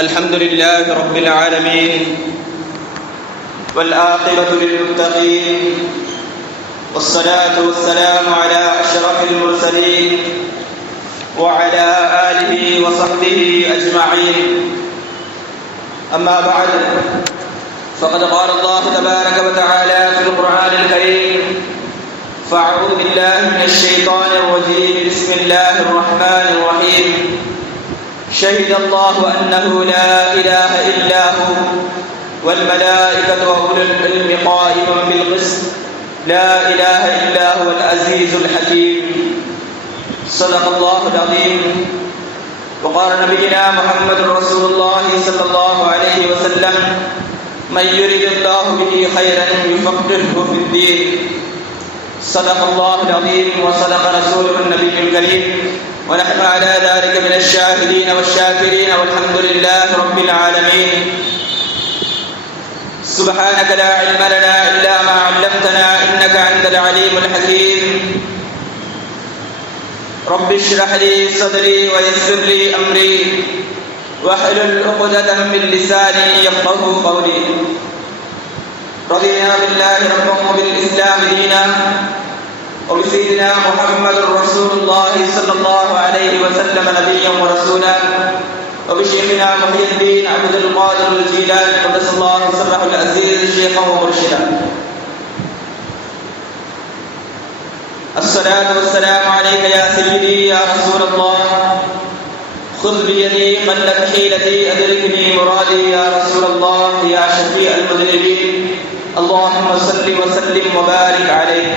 الحمد لله رب العالمين والعاقبة للمتقين والصلاة والسلام على أشرف المرسلين وعلى آله وصحبه أجمعين. أما بعد، فقد قال الله تبارك وتعالى في القرآن الكريم: فأعوذ بالله من الشيطان الرجيم. بسم الله الرحمن الرحيم. شهد الله أنه لا إله إلا هو والملائكة وأولو العلم قائما بالقسط لا إله إلا هو العزيز الحكيم. صدق الله العظيم. وقال نبينا محمد رسول الله صلى الله عليه وسلم: من يرد الله به خيرا يفقهه في الدين. صدق الله العظيم وصدق رسوله النبي الكريم، ونحن على ذلك من الشاهدين والشاكرين، والحمد لله رب العالمين. سبحانك لا علم لنا إلا ما علمتنا إنك أنت العليم الحكيم. رب اشرح لي صدري ويسر لي أمري واحلل عقدة من لساني يفقهوا قولي. رضينا بالله ربا وبالإسلام دينا وبسيدنا محمد رسول الله صلى الله عليه وسلم نبيا ورسولا، وبشيخنا محي الدين عبد القادر الجيلاني قدس الله سره العزيز شيخا ومرشدا. الصلاة والسلام عليك يا سيدي يا رسول الله. خذ بيدي قلت حيلتي أدركني مرادي يا رسول الله يا شفيع المذنبين. اللهم صل وسلم وبارك عليه.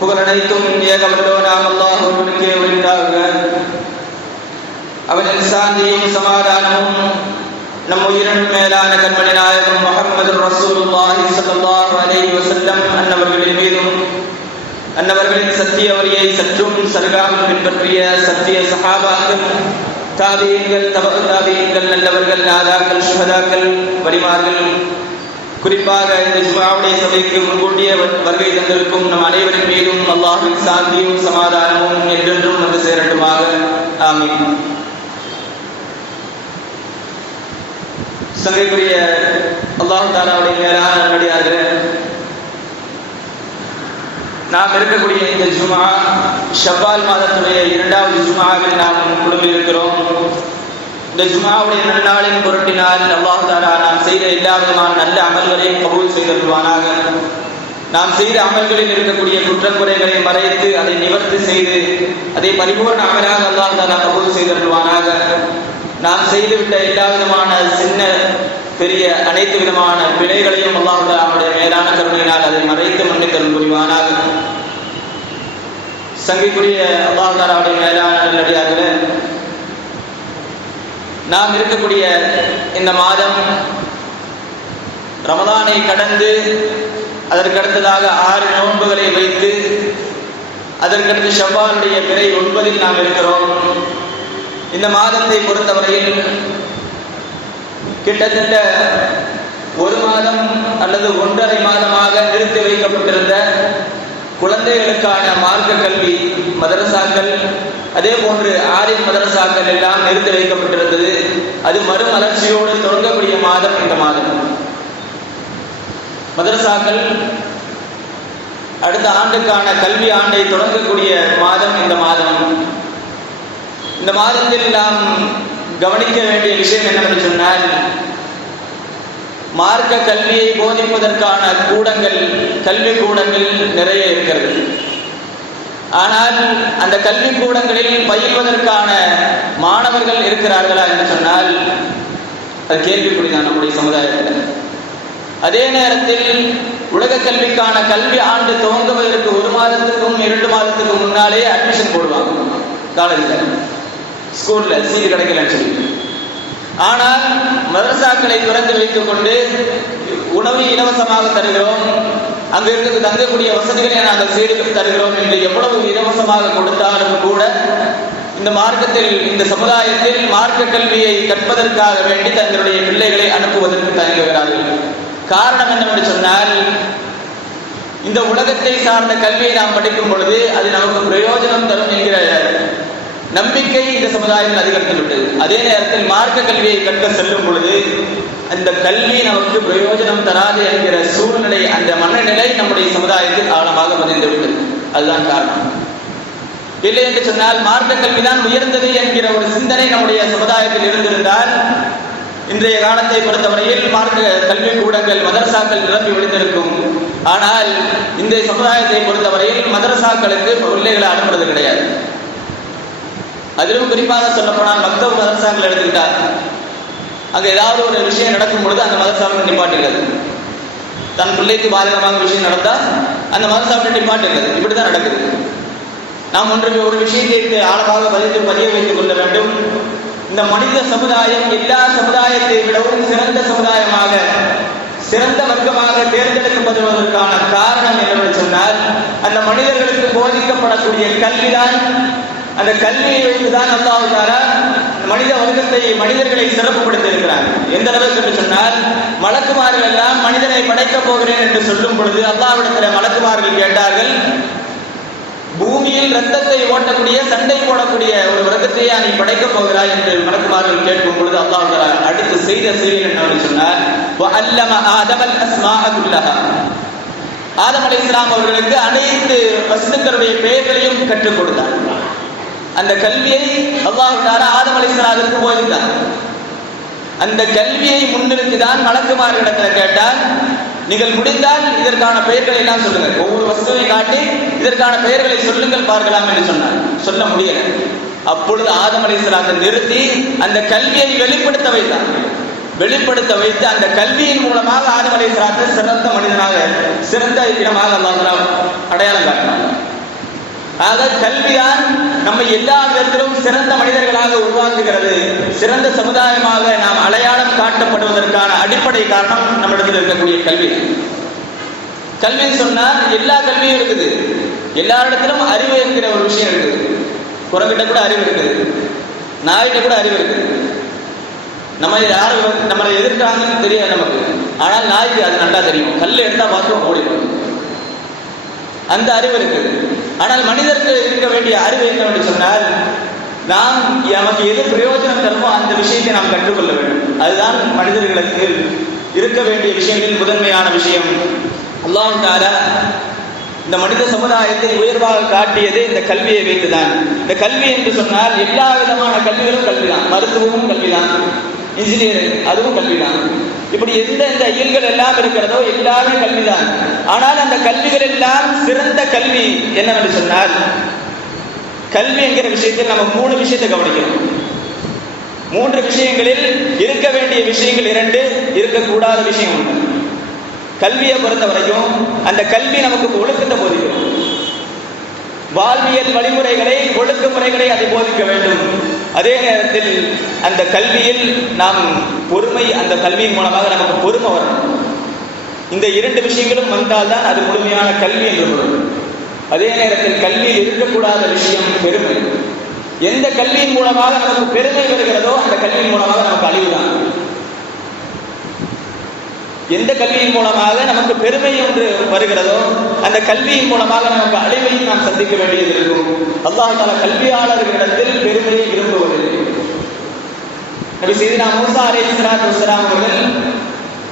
புகழனைத்தும் ஏகவல்லோ நாம் அல்லாஹ் ஒருவனுக்கே உரித்தாகுக. அவனின் சாந்தியும் சமாதானமும் நம் உயிரின் மேலான கண்மணி நாயகம் முஹம்மது ரசூலுல்லாஹி ஸல்லல்லாஹு அலைஹி வஸல்லம் அன்னவர்களின் மீதும், அன்னவர்களின் சத்திய வழியை சற்றும் சருகாமல் பின்பற்றிய சத்திய சஹாபாக்கள், தாபீன்கள், தபு தாபீன்கள், நல்லவர்கள், நாதாக்கள், சுஹதாக்கள், வலிமார்கள், குறிப்பாக இந்த ஜும்ஆவுடைய சபைக்கு முன்கூட்டிய வருகை தந்திருக்கும் நம் அனைவரின் மீதும் அல்லாஹ்வின் சாந்தியும் சமாதானமும் என்றென்றும் வந்து சேரட்டுமாக. ஆமீன். சங்கைக்குரிய அல்லாஹ் தஆலாவுடைய மேலான நல்லடியார்களே, நாம் இருக்கக்கூடிய இந்த ஜும்ஆ ஷவ்வால் மாதத்துடைய 2வது ஜும்ஆவில் நாம் குழுமில் இருக்கிறோம். இந்த ஜும்ஆவுடைய நன்னாளின் பொருட்டினால் அல்லாஹ் தஆலா நாம் செய்த எல்லா விதமான நல்ல அமல்களையும் கபூல் செய்தருள்வானாக. நாம் செய்த அமல்களில் இருக்கக்கூடிய குற்றக்குறைகளை மறைத்து அதை நிவர்த்தி செய்து அதை பரிபூர்ண அமலாக அல்லாஹ் தஆலா கபூல் செய்தருள்வானாக. நாம் செய்துவிட்ட எல்லா விதமான சின்ன பெரிய அனைத்து விதமான பிழைகளையும் அல்லாஹ் தஆலா அவருடைய மேலான கருணையினால் அதை மறைத்து மன்னித்தருள் புரிவானாக. சங்கைக்குரிய அல்லாஹ் தஆலாவுடைய மேலான நல்லடியார்களே, நாம் இருக்கக்கூடிய இந்த மாதம் ரமலானை கடந்து அதற்கடுத்ததாக 6 நோன்புகளை வைத்து அதற்கடுத்து ஷவ்வாலுடைய பிறை 9இல் நாம் இருக்கிறோம். இந்த மாதத்தை பொறுத்தவரையில் கிட்டத்தட்ட 1 மாதம் அல்லது 1.5 மாதமாக நிறுத்தி வைக்கப்பட்டிருந்த குழந்தைகளுக்கான மார்க்க கல்வி மதரசாக்கள், அதே போன்று ஆலிம் மதரசாக்கள் எல்லாம் நிறுத்தி வைக்கப்பட்டிருந்தது. அது மறுமலர்ச்சியோடு தொடங்கக்கூடிய மாதம் இந்த மாதம். மதரசாக்கள் அடுத்த ஆண்டுக்கான கல்வி ஆண்டை தொடங்கக்கூடிய மாதம் இந்த மாதம். இந்த மாதத்தில் நாம் கவனிக்க வேண்டிய விஷயம் என்னவென்று சொன்னால், மார்க்க கல்வியை போதிப்பதற்கான கூடங்கள், கல்வி கூடங்கள் நிறைய இருக்கிறது. ஆனால் அந்த கல்வி கூடங்களில் பயில்வதற்கான மாணவர்கள் இருக்கிறார்களா என்று சொன்னால் அது கேள்விக்குறிதான் நம்முடைய சமுதாயத்தில். அதே நேரத்தில் உலக கல்விக்கான கல்வி ஆண்டு துவங்குவதற்கு 1 மாதத்துக்கும் 2 மாதத்துக்கும் முன்னாலே அட்மிஷன் போடுவாங்க காலேஜில், ஸ்கூலில் சீட்டு கிடைக்கலன்னு சொல்லி. ஆனால் மதரசாக்களை திறந்து வைத்துக் கொண்டு உணவு இலவசமாக தருகிறோம், அங்கிருந்து தங்கக்கூடிய வசதிகளை நாங்கள் செய்து தருகிறோம் என்று எவ்வளவு இலவசமாக கொடுத்தாலும் கூட இந்த மார்க்கத்தில், இந்த சமுதாயத்தில் மார்க்க கல்வியை கற்பதற்காக வேண்டி தங்களுடைய பிள்ளைகளை அனுப்புவதற்கு தயங்குகிறார்கள். காரணம் என்னவென்று சொன்னால், இந்த உலகத்தை சார்ந்த கல்வியை நாம் படிக்கும் பொழுது அது நமக்கு பிரயோஜனம் தரும் என்கிற நம்பிக்கை இந்த சமுதாயத்தில் அதிகரித்து விட்டது. அதே நேரத்தில் மார்க்க கல்வியை கற்க செல்லும் பொழுது அந்த கல்வி நமக்கு பிரயோஜனம் தராது என்கிற சூழ்நிலை, அந்த மனநிலை நம்முடைய சமுதாயத்தில் ஆழமாக பதிந்து விட்டது. அதுதான் காரணம். இல்லை என்று சொன்னால் மார்க்க கல்விதான் உயர்ந்தது என்கிற ஒரு சிந்தனை நம்முடைய சமுதாயத்தில் இருந்திருந்தால் இன்றைய காலத்தை பொறுத்தவரையில் மார்க்க கல்வி கூடங்கள் மதரசாக்கள் நிரம்பி விழுந்திருக்கும். ஆனால் இன்றைய சமுதாயத்தை பொறுத்தவரையில் மதரசாக்களுக்கு பிள்ளைகளை அனுப்புறது கிடையாது. அதிலும் குறிப்பாக சொல்லப்போனால் மக்தப் மதரசாக்கள் எடுத்துக்கிட்டால் அங்கே ஏதாவது ஒரு விஷயம் நடக்கும் பொழுது அந்த மதரசாவுக்கு நிப்பாட்டுகிறது. தன் பிள்ளைக்கு பாதகமாக விஷயம் நடந்தால் அந்த மதரசாவுக்கு நிப்பாட்டுகிறது. இப்படிதான் நடக்குது. நாம் ஒரு விஷயத்தை ஆழமாக பதிய வைத்துக் கொள்ள வேண்டும். இந்த மனித சமுதாயம் எல்லா சமுதாயத்தை விடவும் சிறந்த சமுதாயமாக, சிறந்த வர்க்கமாக தேர்ந்தெடுக்கப்படுவதற்கான காரணம் என்னவென்று சொன்னால் அந்த மனிதர்களுக்கு போதிக்கப்படக்கூடிய கல்விதான். அந்த கல்வியை வைத்துதான் அல்லாஹ் தஆலா மனித வர்க்கத்தை, மனிதர்களை சிறப்புப்படுத்தி இருக்கிறார். எந்த அளவுக்கு என்று சொன்னால் மலக்குமார்கள் எல்லாம் மனிதனை படைக்கப் போகிறேன் என்று சொல்லும் பொழுது அல்லாஹ்விடத்தில் மலக்குமார்கள் கேட்டார்கள், பூமியில் ரத்தத்தை ஓட்டக்கூடிய, சண்டை போடக்கூடிய ஒரு வர்க்கத்தையே நீ படைக்கப் போகிறாய் என்று மலக்குமார்கள் கேட்கும் பொழுது அல்லாஹ் தஆலா அடுத்து செய்த செயல் என்னவென்று சொன்னார், வஅல்லம ஆதமல் அஸ்மாஅ குல்லஹா. ஆதம் அலைஹிஸ்ஸலாம் அவர்களுக்கு அனைத்து வஸ்துக்களுடைய பெயர்களையும் கற்றுக் கொடுத்தார். அந்த கல்வியை அல்லாஹ் தஆலா ஆதம் அலைஹிஸ்ஸலாமுக்கு போதித்தார். அந்த கல்வியை முன்னிறுத்திதான் மலக்குமார்களிடத்தில் கேட்டால், நீங்கள் முடிந்தால் இதற்கான பெயர்களை எல்லாம் சொல்லுங்கள், ஒவ்வொரு வஸ்துவை காட்டி இதற்கான பெயர்களை சொல்லுங்கள் பார்க்கலாம் என்று சொன்னார். சொல்ல முடியல. அப்பொழுது ஆதம் அலைஹிஸ்ஸலாத்தை நிறுத்தி அந்த கல்வியை வெளிப்படுத்த வைத்தார். வெளிப்படுத்த வைத்து அந்த கல்வியின் மூலமாக ஆதம் அலைஹிஸ்ஸலாத்தை சிறந்த மனிதனாக, சிறந்த இடமாக அல்லாஹ் அடையாளம் காட்டினார். ஆக கல்விதான் நம்மை எல்லா விதத்திலும் சிறந்த மனிதர்களாக உருவாக்குகிறது. சிறந்த சமுதாயமாக நாம் அடையாளம் காட்டப்படுவதற்கான அடிப்படை காரணம் நம்மிடத்தில் இருக்கக்கூடிய கல்வி. கல்வின்னு சொன்னால் எல்லா கல்வியும் இருக்குது. எல்லா இடத்திலும் அறிவு என்கிற ஒரு விஷயம் இருக்குது. குரங்கிட்ட கூட அறிவு இருக்குது, நாய்கிட்ட கூட அறிவு இருக்குது. நம்ம யார் நம்மளை எதிர்க்கிறாங்கன்னு தெரியாது நமக்கு. ஆனால் நாய்க்கு அது நல்லா தெரியும். கல் எடுத்தா பார்த்து ஓடிடும். அந்த அறிவு இருக்குது. ஆனால் மனிதருக்கு இருக்க வேண்டிய அறிவு என்னவென்று சொன்னால், நாம் நமக்கு எது பிரயோஜனம் தருமோ அந்த விஷயத்தை நாம் கற்றுக்கொள்ள வேண்டும். அதுதான் மனிதர்களுக்கு இருக்க வேண்டிய விஷயங்களில் முதன்மையான விஷயம். அல்லாஹ் தஆலா இந்த மனித சமுதாயத்தை உயர்வாக காட்டியது இந்த கல்வியை வைத்துதான். இந்த கல்வி என்று சொன்னால் எல்லா விதமான கல்விகளும் கல்விதான். மருத்துவமும் கல்விதான், இன்ஜினியரிங் அதுவும் கல்விதான். இப்படி எந்த இயல்கள் எல்லாம் இருக்கிறதோ எல்லாமே கல்விதான். ஆனால் அந்த கல்விகள் எல்லாம் சிறந்த கல்வி என்னவென்று சொன்னால், கல்வி என்கிற விஷயத்தில் நம்ம 3 விஷயத்தை கவனிக்கணும். 3 விஷயங்களில் இருக்க வேண்டிய விஷயங்கள் 2, இருக்கக்கூடாத விஷயம் 1. கல்வியை பொறுத்த வரைக்கும் அந்த கல்வி நமக்கு ஒழுக்கத்தை போதிக்கும். வாழ்வியல் வழிமுறைகளை, ஒழுக்க முறைகளை அதை போதிக்க வேண்டும். அதே நேரத்தில் அந்த கல்வியில் நாம் பொறுமை, அந்த கல்வியின் மூலமாக நமக்கு பொறுமை வரும். இந்த 2 விஷயங்களும் வந்தால்தான் அது முழுமையான கல்வி என்று பொருள். அதே நேரத்தில் கல்வியில் இருக்கக்கூடாத விஷயம் பெருமை. எந்த கல்வியின் மூலமாக நமக்கு பெருமை வருகிறதோ அந்த கல்வியின் மூலமாக நமக்கு அழிவுதான். எந்த கல்வியின் மூலமாக நமக்கு பெருமை ஒன்று வருகிறதோ அந்த கல்வியின் மூலமாக நமக்கு அழிவையும் நாம் சந்திக்க வேண்டியது இருக்கும். அல்லாஹ் தஆலா கல்வியாளர்களிடத்தில் பெருமையை விரும்புவதில்லை. நபி ஸையதுனா மூஸா அலைஹிஸ்ஸலாத்து வஸ்ஸலாம் அவர்கள்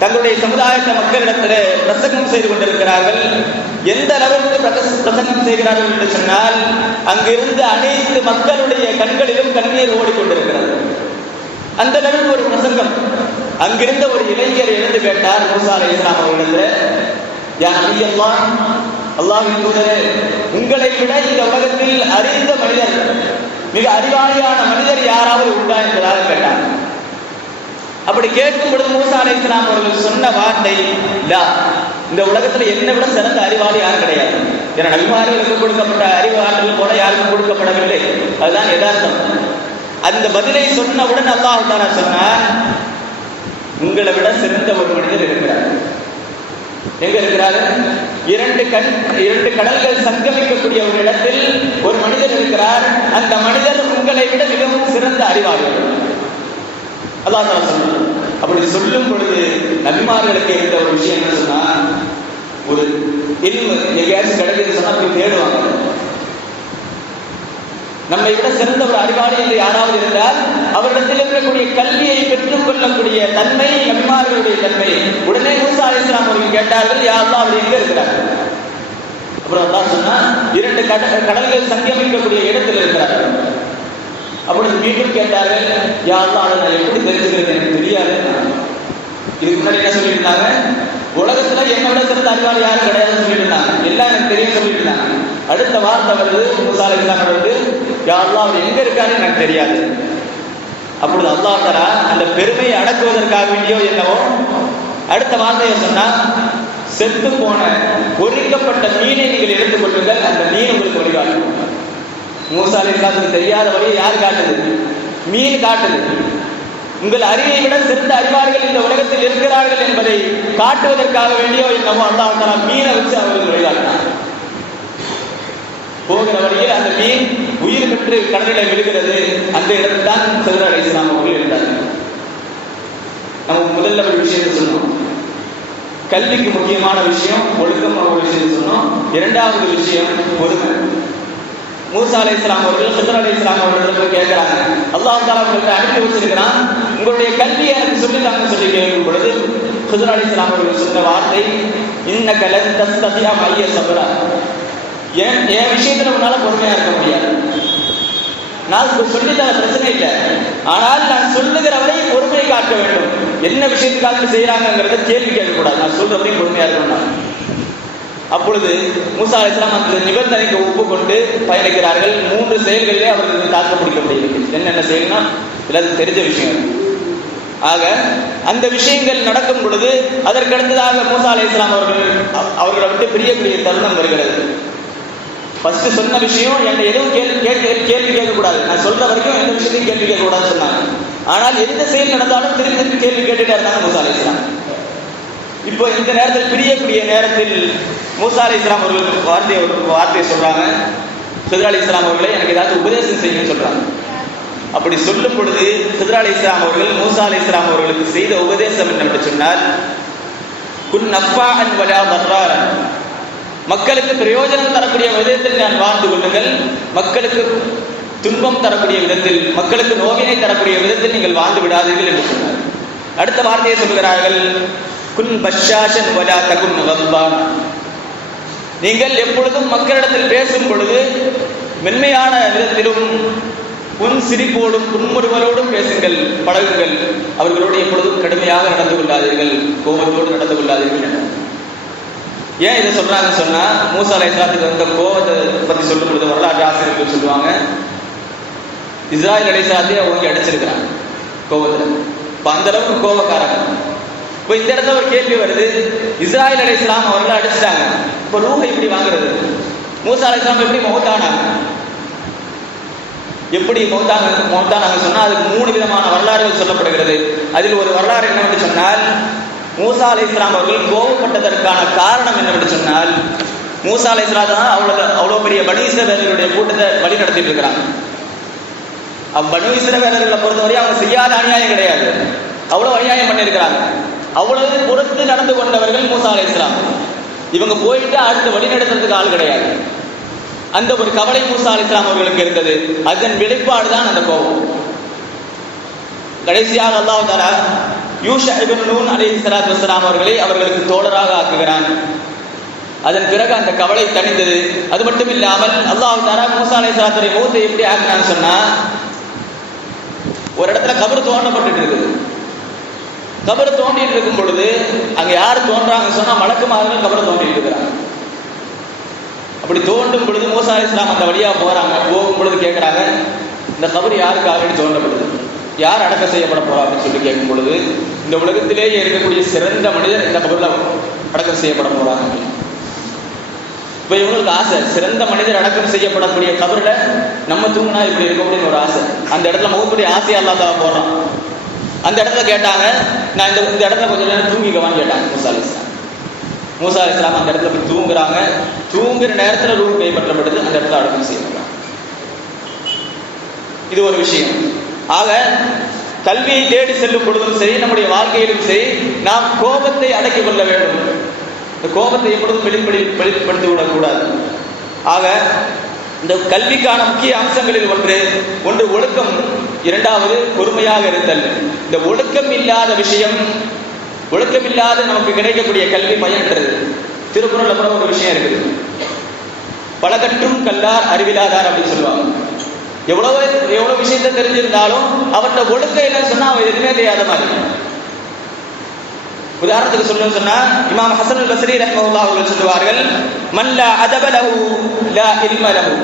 தங்களுடைய சமுதாயத்த மக்களிடத்தில் பிரசங்கம் செய்து கொண்டிருக்கிறார்கள். எந்த அளவுக்கு பிரசங்கம் செய்கிறார்கள் என்று சொன்னால், அங்கிருந்து அனைத்து மக்களுடைய கண்களிலும் கண்ணீர் ஓடிக்கொண்டிருக்கிறது. அந்த அளவுக்கு ஒரு பிரசங்கம். அங்கிருந்த ஒரு இளைஞர் எழுந்து கேட்டார் மூஸா அலைஹிஸ்ஸலாம் அவர்களிடத்தில், யா நபி அல்லாஹ், அல்லாஹ்வின் தூதரே, உங்களை விட இந்த உலகத்தில் அறிந்த மனிதர், மிக அறிவாளியான மனிதர் யாராவது உண்டா என்பதாக கேட்டார். அப்படி கேட்கும் பொழுது மூஸா அலைஹிஸ்ஸலாம் அவர்கள் சொன்ன வார்த்தை, லா, இந்த உலகத்தில் என்னை விட சிறந்த அறிவாளி யாரும் கிடையாது. ஏன்னா நபிமார்களுக்கு கொடுக்கப்பட்ட அறிவு ஆற்றல் கூட யாருக்கும் கொடுக்கப்படவில்லை. அதுதான் யதார்த்தம். அந்த பதிலை சொன்னவுடன் அல்லாஹ் தஆலா சொன்னார், உங்களை விட சிறந்த ஒரு மனிதர் இருக்கிறார். எங்க இருக்கிறாரு? 2 கடல்கள் சங்கமிக்கக்கூடிய ஒரு இடத்தில் ஒரு மனிதர் இருக்கிறார். அந்த மனிதர் உங்களை விட மிகவும் சிறந்த அறிவாளி. அல்லாஹ் தஆலா சொன்னார். அப்படி சொல்லும் பொழுது நபிமார்களுக்கு இருந்த ஒரு விஷயம் என்ன சொன்னா, ஒரு இல்மு எங்கேயாச்சும் கிடைக்குதுன்னு சொன்னா போய் தேடுவாங்க. நம்மை விட சிறந்த ஒரு அறிவாளி என்று யாராவது இருந்தால் அவரிடத்தில் இருக்கக்கூடிய கல்வியை பெற்றுக் கொள்ளக்கூடிய தன்மை நபிமார்களுடைய தன்மை. உடனே மூசா அலைஹிஸ்ஸலாம் அவர்கள் கேட்டார்கள், யா அல்லாஹ், அவர் எங்க இருக்கிறார்? அப்புறம் அல்லாஹ் சொன்னா, 2 கடல்கள் சங்கமிக்கக்கூடிய இடத்தில் இருக்கிறார்கள். அப்பொழுது மீண்டும் கேட்டார்கள், யா அல்லாஹ், அதை நான் எப்படி தெரிஞ்சுக்கிறது, எனக்கு தெரியாது. இதுக்கு முன்னாடி என்ன சொல்லியிருந்தாங்க? உலகத்துல என்னை விட சிறந்த அறிவாளி யாரும் கிடையாதுன்னு சொல்லியிருந்தாங்க, எல்லாம் எனக்கு தெரியும் சொல்லியிருந்தாங்க. அடுத்த வார்த்தை வருது மூசா அலைஹிஸ்ஸலாம் வந்து, யா அல்லாஹ், அவர் எங்க இருக்காரு எனக்கு தெரியாது. அப்பொழுது அல்லாஹ் தஆலா அந்த பெருமையை அடக்குவதற்காக வேண்டியோ என்னவோ அடுத்த வார்த்தையை சொன்னா, செத்து போன பொறிக்கப்பட்ட மீனை நீங்கள் எடுத்துக் கொள்ளுங்கள், அந்த மீன் உங்களுக்கு வழிகாட்டும். மூசா அலைஹிஸ்ஸலாத்துக்கு தெரியாத வழியை யார் காட்டுது? மீன் காட்டுது. உங்கள் அறிவை விட சிறந்த அறிவார்கள் இந்த உலகத்தில் இருக்கிறார்கள் என்பதை காட்டுவதற்காக வேண்டியோ என்னவோ அல்லாஹ் தஆலா மீனை வச்சு அவர்கள் வழிகாட்டினார். போகிற வழியில் அந்த மீன் உயிர் பெற்று கடலிலே விழுகிறது. அந்த இடத்தில் தான் ஹிதர் அலைஹிஸ்ஸலாம் அவர்கள் இருந்தார்கள். நம்ம முதல்ல ஒரு விஷயத்தை சொன்னோம், கல்விக்கு முக்கியமான விஷயம் ஒழுக்கம் ஒரு விஷயம் சொன்னோம். இரண்டாவது விஷயம் பொறுமை. மூசா அலைஹிஸ்ஸலாம் அவர்கள் ஹிதர் அலைஹிஸ்ஸலாம் அவர்கள் கேட்கிறாங்க, அல்லாஹ் தஆலா அவர்களை அனுப்பி வச்சிருக்கிறான், உங்களுடைய கல்வியை எனக்கு சொல்லித்தாங்க சொல்லி கேட்கும் பொழுது ஹிதர் அலைஹிஸ்ஸலாம் அவர்கள் சொன்ன வார்த்தை, இன்னக லன் தஸ்ததிஅ மய்ய ஸப்ரா. என் விஷயத்துல உன்னால பொறுமையா இருக்க முடியாது. நான் சொல்லித்தர பிரச்சனை இல்லை, ஆனால் நான் சொல்லுகிறவரை பொறுமை காட்ட வேண்டும். என்ன விஷயத்துக்காக செய்யறாங்கிறத கேள்வி கேட்கக்கூடாது, நான் சொல்றவரையும் பொறுமையா இருக்கணும். அப்பொழுது மூசா அலைஹிஸ்ஸலாம் அந்த நிபந்தனைக்கு ஒப்புக்கொண்டு பயணிக்கிறார்கள். 3 செயல்களிலே அவர்களுக்கு தாக்க பிடிக்க முடியவில்லை. என்னென்ன செயல்னா எல்லாத்துக்கும் தெரிஞ்ச விஷயம். ஆக அந்த விஷயங்கள் நடக்கும் பொழுது அதற்கடுத்ததாக மூசா அலைஹிஸ்ஸலாம் அவர்களை விட்டு பிரியக்கூடிய தருணம் வருகிறது. ஃபர்ஸ்ட் சொன்ன விஷயம், என்னை எதுவும் கேள்வி கேட்கக்கூடாது, நான் சொல்ற வரைக்கும் எந்த விஷயத்தையும் கேள்வி கேட்கக்கூடாதுன்னு சொன்னாங்க. ஆனால் எந்த செயல் நடந்தாலும் திரும்பி திரும்பி கேள்வி கேட்டுட்டே இருந்தாங்க மூசா அலைஹிஸ்ஸலாம். இப்போ இந்த நேரத்தில் பிரியக்கூடிய நேரத்தில் மூசா அலைஹிஸ்ஸலாம் அவர்கள் வார்த்தையை சொல்றாங்க, ஹிதர் அலைஹிஸ்ஸலாம் அவர்களை எனக்கு ஏதாவது உபதேசம் செய்யுன்னு சொல்றாங்க. அப்படி சொல்லும் பொழுது ஹிதர் அலைஹிஸ்ஸலாம் அவர்கள் மூசா அலைஹிஸ்ஸலாம் அவர்களுக்கு செய்த உபதேசம் என்னவென்று சொன்னால், குன் நஃபாஅன் வலா தர்ராரன், மக்களுக்கு பிரயோஜனம் தரக்கூடிய விதத்தில் நான் வாழ்ந்து கொள்ளுங்கள், மக்களுக்கு துன்பம் தரக்கூடிய விதத்தில், மக்களுக்கு நோவினை தரக்கூடிய விதத்தில் நீங்கள் வாழ்ந்து விடாதீர்கள் என்று சொன்னார். அடுத்த வார்த்தையை சொல்கிறார்கள், குன் பஷாஷன் வலா தகுன் கல்பான், நீங்கள் எப்பொழுதும் மக்களிடத்தில் பேசும் பொழுது மென்மையான விதத்திலும் புன் சிரிப்போடும் புன்முறுவலோடும் பேசுங்கள், பழகுங்கள். அவர்களோடு எப்பொழுதும் கடுமையாக நடந்து கொள்ளாதீர்கள், கோபத்தோடு நடந்து கொள்ளாதீர்கள் என்ற. ஏன் இதை சொல்றாங்கன்னு சொன்னா, மூசா அலைஹிஸ்ஸலாத்துக்கு வந்த கோபத்தை பத்தி சொல்லும் பொழுது வரலாற்று ஆசிரியர்கள் சொல்லுவாங்க, இஸ்ராயேல் அலைஹிஸ்ஸலாத்தையே அவங்க அடிச்சிருக்கிறாங்க கோபத்துல. இப்ப அந்த அளவுக்கு கோபக்காரங்க. இப்போ இந்த இடத்துல ஒரு கேள்வி வருது, இஸ்ராயேல் அலைஹிஸ்ஸலாம் அவர்களை அடிச்சிட்டாங்க, இப்போ ரூஹை எப்படி வாங்குறது? மூசா அலைஹிஸ்ஸலாம் எப்படி மௌத்தானாங்க? எப்படி மௌத்தானாங்க சொன்னா அதுக்கு 3 விதமான வரலாறுகள் சொல்லப்படுகிறது. அதில் ஒரு வரலாறு என்னவென்று சொன்னால், மூசா அலைஹிஸ்ஸலாம் அவர்கள் கோபப்பட்டதற்கான காரணம் என்னவென்று சொன்னால், மூசா அலைஹிஸ்ஸலாம் தான் அவ்வளோ பெரிய பனி இஸ்ரவேலர்களுடைய கூட்டத்தை வழி நடத்திட்டு இருக்கிறாங்க. பனி இஸ்ரவேலர்களை பொறுத்தவரை அவங்க செய்யாத அநியாயம் கிடையாது, அவ்வளோ அநியாயம் பண்ணியிருக்கிறாங்க. அவ்வளவு பொறுத்து நடந்து கொண்டவர்கள் மூசா அலைஹிஸ்ஸலாம். இவங்க போயிட்டு அடுத்த வழி நடத்துறதுக்கு ஆள் கிடையாது. அந்த ஒரு கவலை மூசா அலைஹிஸ்ஸலாம் அவர்களுக்கு இருந்தது. அதன் வெளிப்பாடு தான் அந்த கோபம். கடைசியாக அல்லாஹ் தஆலா யூஷா இப்னு நூன் அலைஹிஸ்ஸலாத்து வஸ்ஸலாம் அவர்களை அவர்களுக்கு தோழராக ஆக்குகிறான். அதன் பிறகு அந்த கவலை தணிந்தது. அது மட்டும் இல்லாமல் அல்லாஹ் தஆலா மூசா அலைஹிஸ்ஸலாத்துடைய மௌத்தை எப்படி ஆக்குனான்னு சொன்னா, ஒரு இடத்துல கபர் தோண்டப்பட்டு இருக்குது. கபர் தோண்டிட்டு இருக்கும் பொழுது அங்க யார் தோன்றாங்கன்னு சொன்னா, மலக்குமார்கள் கபர் தோண்டிட்டு இருக்கிறாங்க. அப்படி தோண்டும் பொழுது மூசா அலைஹிஸ்ஸலாம் அந்த வழியா போகும் பொழுது கேட்கிறாங்க, இந்த கபர் யாருக்காக தோண்டப்படுது, யார் அடக்கம் செய்யப்பட போறா அப்படின்னு சொல்லி கேட்கும் பொழுது, இந்த உலகத்திலேயே இருக்கக்கூடிய சிறந்த மனிதர் இந்த கபர்ல அடக்கம் செய்யப்பட போறாங்க. இப்ப இவங்களுக்கு ஆசை, சிறந்த மனிதர் அடக்கம் செய்யப்படக்கூடிய கபர்ல நம்ம தூங்கினா இப்படி இருக்க அப்படின்னு ஒரு ஆசை. அந்த இடத்துல முகப்படி ஆசையா அல்லாஹ் தஆலா போடுறான். அந்த இடத்துல கேட்டாங்க, நான் இந்த இடத்துல கொஞ்சம் நேரம் தூங்கிக்கவான்னு கேட்டாங்க மூசா அலைஹிஸ்ஸலாம். மூசா அலைஹிஸ்ஸலாம் அந்த இடத்துல போய் தூங்குறாங்க. தூங்குற நேரத்துல ரூஹ் கைப்பற்றப்படுது, அந்த இடத்துல அடக்கம் செய்யப்படுறாங்க. இது ஒரு விஷயம். ஆக கல்வியை தேடி செல்லும் பொழுதும் சரி, நம்முடைய வாழ்க்கையிலும் சரி, நாம் கோபத்தை அடக்கிக் கொள்ள வேண்டும். இந்த கோபத்தை எப்பொழுதும் வெளிப்படுத்தி விடக்கூடாது. ஆக இந்த கல்விக்கான முக்கிய அம்சங்களில் ஒன்று ஒழுக்கம், இரண்டாவது பொறுமையாக இருத்தல். இந்த ஒழுக்கம் இல்லாத விஷயம், ஒழுக்கம் இல்லாத நமக்கு கிடைக்கக்கூடிய கல்வி பயனற்றது. திருக்குறள் அப்புறம் ஒரு விஷயம் இருக்குது, பலகற்றும் கல்லார் அறிவிலாதார் அப்படின்னு சொல்லுவாங்க. எவ்வளவு விஷயத்தை தெரிஞ்சிருந்தாலும் அவர்கிட்ட ஒழுக்கம் இல்லைன்னு சொன்னா அவன் எதுவுமே தெரியாத மாதிரி. உதாரணத்துக்கு சொல்லணும்னு சொன்னா இமாம் ஹசன் அல் பஸ்ரி ரஹ்மத்துல்லாஹி அவர்கள் சொல்லுவார்கள், மல்லா அதபலஹு லா இல்ம லஹு.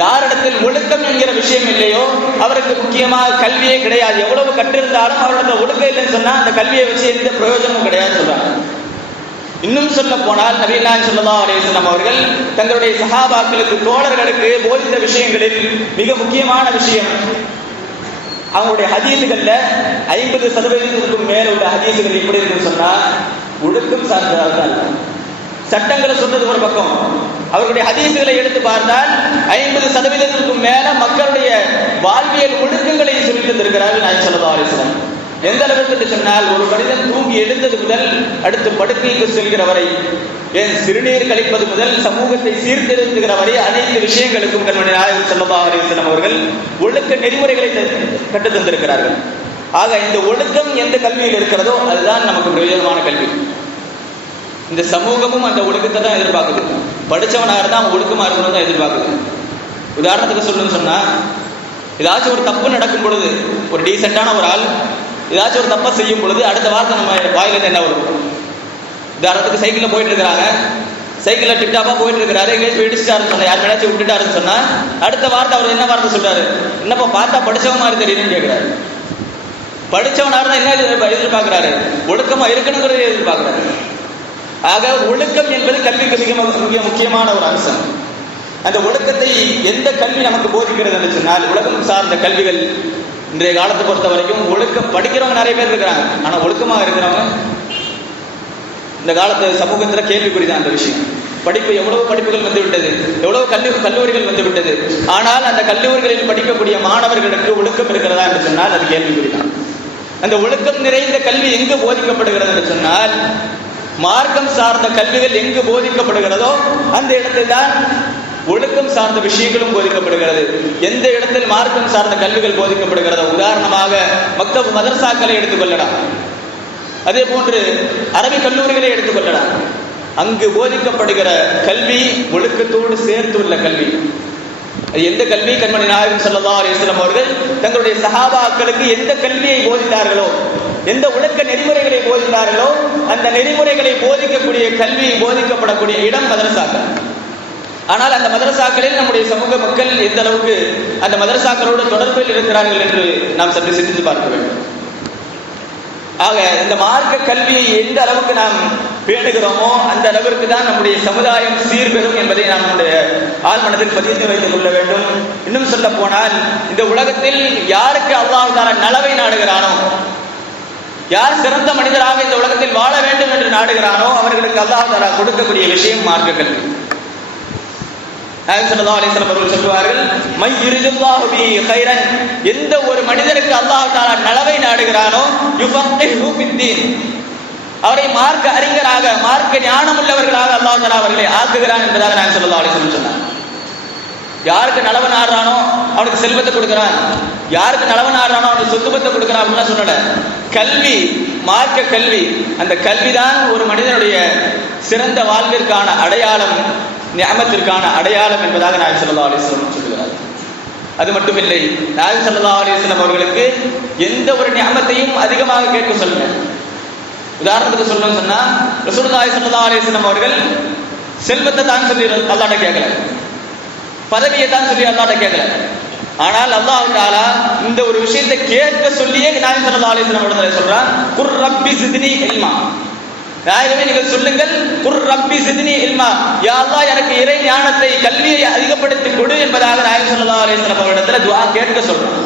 யாரிடத்தில் ஒழுக்கம் என்கிற விஷயம் இல்லையோ அவருக்கு முக்கியமாக கல்வியே கிடையாது. எவ்வளவு கற்றிருந்தாலும் அவரோட ஒழுக்கம் இல்லைன்னு சொன்னா அந்த கல்வியை வச்சு எந்த பிரயோஜனமும் கிடையாது சொல்றாங்க. இன்னும் சொல்ல போனால் நபியல்லாஹி ஸல்லல்லாஹு அலைஹி வஸல்லம் அவர்கள் தங்களுடைய சஹாபாக்களுக்கு, தோழர்களுக்கு போதித்த விஷயங்களில் மிக முக்கியமான விஷயம், அவங்களுடைய ஹதீஸுகள்ல 50% மேல உள்ள ஹதீஸுகள் எப்படி இருக்குன்னு சொன்னா ஒழுக்கம் சார்ந்ததாக தான் இருக்கும். சட்டங்களை சொல்றது ஒரு பக்கம், அவர்களுடைய ஹதீஸுகளை எடுத்து பார்த்தால் 50% மேல மக்களுடைய வாழ்வியல் ஒழுக்கங்களை சொல்லி தந்திருக்கிறார்கள் நாயகம் ஸல்லல்லாஹு அலைஹி வஸல்லம். எந்த அளவுக்கு சொன்னால், ஒரு மனிதன் தூங்கி எழுந்தது முதல் அடுத்து படுக்கைக்கு செல்கிற வரை, ஏன் சிறுநீர் கழிப்பது முதல் சமூகத்தை சீர்திருத்துகிற வரை அனைத்து விஷயங்களுக்கும் கண்மணி நாயகம் ஸல்லல்லாஹு அலைஹி வஸல்லம் அவர்கள் ஒழுக்க நெறிமுறைகளை கற்றுத் தந்திருக்கிறார்கள். ஆக இந்த ஒழுக்கம் எந்த கல்வியில் இருக்கிறதோ அதுதான் நமக்கு பிரயோஜனமான கல்வி. இந்த சமூகமும் அந்த ஒழுக்கத்தை தான் எதிர்பார்க்குது. படித்தவனாக இருந்தால் அவன் ஒழுக்கமாக இருக்கணும் தான் எதிர்பார்க்குது. உதாரணத்துக்கு சொல்லணும்னு சொன்னா, ஏதாச்சும் ஒரு தப்பு நடக்கும் பொழுது, ஒரு டீசெண்டான ஒரு ஆள் ஏதாச்சும் ஒரு தப்பை செய்யும் பொழுது அடுத்த வார்த்தை நம்ம வாயிலிருந்து என்ன வரும்? உதாரணத்துக்கு சைக்கிளில் போயிட்டு இருக்கிறாங்க, சைக்கிளில் டிப்டாப்பாக போயிட்டு இருக்கிறாரு, எங்கேயாச்சும் இடிச்சிட்டாருன்னு சொன்னா, யார் மேலாச்சும் விட்டுட்டாருன்னு சொன்னா அடுத்த வார்த்தை அவர் என்ன வார்த்தை சொல்றாரு? என்னப்பா பார்த்தா படிச்சவன் மாதிரி தெரியுதுன்னு கேட்கிறாரு. படிச்சவனாக இருந்தால் என்ன எதிர்பார்க்கிறாரு? ஒழுக்கமா இருக்கணுங்கிறத எதிர்பார்க்கிறாரு. ஆக ஒழுக்கம் என்பது கல்விக்கு மிக முக்கியமான ஒரு அம்சம். அந்த ஒழுக்கத்தை எந்த கல்வி நமக்கு போதிக்கிறது என்று சொன்னால், உலகம் சார்ந்த கல்விகள் இன்றைய காலத்தை பொறுத்த வரைக்கும் ஒழுக்கம் படிக்கிறவங்க நிறைய பேர் இருக்கிறாங்க, ஆனா ஒழுக்கமாக இருக்கிறவங்க இந்த காலத்து சமூகத்தில் கேள்விக்குறிதான் அந்த விஷயம். படிப்பு எவ்வளவு படிப்புகள் வந்துவிட்டது, எவ்வளவு கல்லூரிகள் வந்துவிட்டது, ஆனால் அந்த கல்லூரிகளில் படிக்கக்கூடிய மாணவர்களுக்கு ஒழுக்கம் இருக்கிறதா என்று சொன்னால் அது கேள்விக்குறிதான். அந்த ஒழுக்கம் நிறைந்த கல்வி எங்கு போதிக்கப்படுகிறது என்று சொன்னால், மார்க்கம் சார்ந்த கல்விகள் எங்கு போதிக்கப்படுகிறதோ அந்த இடத்தில் தான் ஒழுக்கம் சார்ந்த விஷயங்களும் போதிக்கப்படுகிறது. எந்த இடத்தில் மார்க்கம் சார்ந்த கல்விகள் போதிக்கப்படுகிறதோ, உதாரணமாக மக்தப் மதரசாக்களை எடுத்துக்கொள்ளலாம், அதே போன்று அரபி கல்லூரிகளை எடுத்துக்கொள்ளலாம். அங்கு போதிக்கப்படுகிற கல்வி ஒழுக்கத்தோடு சேர்த்து உள்ள கல்வி. எந்த கல்வி? கண்மணி நாயகம் ஸல்லல்லாஹு அலைஹி வஸல்லம் அவர்கள் தங்களுடைய சஹாபாக்களுக்கு எந்த கல்வியை போதித்தார்களோ, எந்த ஒழுக்க நெறிமுறைகளை போதித்தார்களோ அந்த நெறிமுறைகளை போதிக்கக்கூடிய கல்வி போதிக்கப்படக்கூடிய இடம் மதரசாக்கள். ஆனால் அந்த மதரசாக்களில் நம்முடைய சமூக மக்கள் எந்த அளவுக்கு அந்த மதரசாக்களோடு தொடர்பில் இருக்கிறார்கள் என்று நாம் சற்று சிந்தித்து பார்க்க வேண்டும். ஆக இந்த மார்க்க கல்வியை எந்த அளவுக்கு நாம் பேணுகிறோமோ அந்த அளவிற்கு தான் நம்முடைய சமுதாயம் சீர்பெறும் என்பதை நாம் நம்முடைய ஆழ்மனதில் பதிந்து வைத்துக் கொள்ள வேண்டும். இன்னும் சொல்ல போனால், இந்த உலகத்தில் யாருக்கு அல்லாஹ் தஆலா நலவை நாடுகிறானோ, யார் சிறந்த மனிதராக இந்த உலகத்தில் வாழ வேண்டும் என்று நாடுகிறானோ அவர்களுக்கு அல்லாஹ் தஆலா கொடுக்கக்கூடிய விஷயம் மார்க்க கல்வி. நாயகம் ஸல்லல்லாஹு அலைஹி வஸல்லம் அவர்கள் சொல்வார்கள், மை யுரிதுல்லாஹு பிஹி கைரன், எந்த ஒரு மனிதருக்கு அல்லாஹ் தஆலா நலவை நாடுகிறானோ யுஃபக்கிஹு ஃபித்தீன், அவரை மார்க்க அறிஞராக, மார்க்க ஞானம் உள்ளவர்களாக அல்லாஹ் தஆலா அவர்களை ஆக்குகிறான் என்பதாக நாயகம் ஸல்லல்லாஹு அலைஹி வஸல்லம் சொன்னார். யாருக்கு நலவன் ஆடுறானோ அவனுக்கு செல்வத்தை கொடுக்கிறான், யாருக்கு நலவன் ஆடுறானோ அவனுக்கு சொத்துபத்தை கொடுக்கிறான் அப்படின்னா சொல்லல. கல்வி, மார்க்க கல்வி, அந்த கல்விதான் ஒரு மனிதனுடைய சிறந்த வாழ்விற்கான அடையாளம், நிஅமத்திற்கான அடையாளம் என்பதாக நாயகம் ஸல்லல்லாஹு அலைஹி வஸல்லம் சொல்கிறார். அது மட்டுமில்லை, நாயகம் ஸல்லல்லாஹு அலைஹி வஸல்லம் அவர்களுக்கு எந்த ஒரு நிஅமத்தையும் அதிகமாக கேட்க சொல்லுங்க. உதாரணத்துக்கு சொல்லணும்னு சொன்னா, ரசூலுல்லாஹி ஸல்லல்லாஹு அலைஹி வஸல்லம் அவர்கள் செல்வத்தை தான் சொல்லி அல்லாஹ்ட்ட கேட்கல, பதவியை தான் சொல்லி அல்லாஹ்ட்ட கேட்கல. ஆனால் அல்லாஹ் தஆலா இந்த ஒரு விஷயத்தை கேட்க சொல்லியே நாயகம் ஸல்லல்லாஹு அலைஹி வஸல்லம் அவர்கள் சொல்றான், குர் ரப்பி ஸித்னி இல்மா, நாயகமே நீங்கள் சொல்லுங்கள், குர் ரப்பி ஸித்னி இல்மா, யா அல்லாஹ் எனக்கு இறை ஞானத்தை, கல்வியை அதிகப்படுத்தி கொடு என்பதாக நாயகம் ஸல்லல்லாஹு அலைஹி வஸல்லம் அவர்களிடத்தில் துஆ கேட்க சொல்றான்.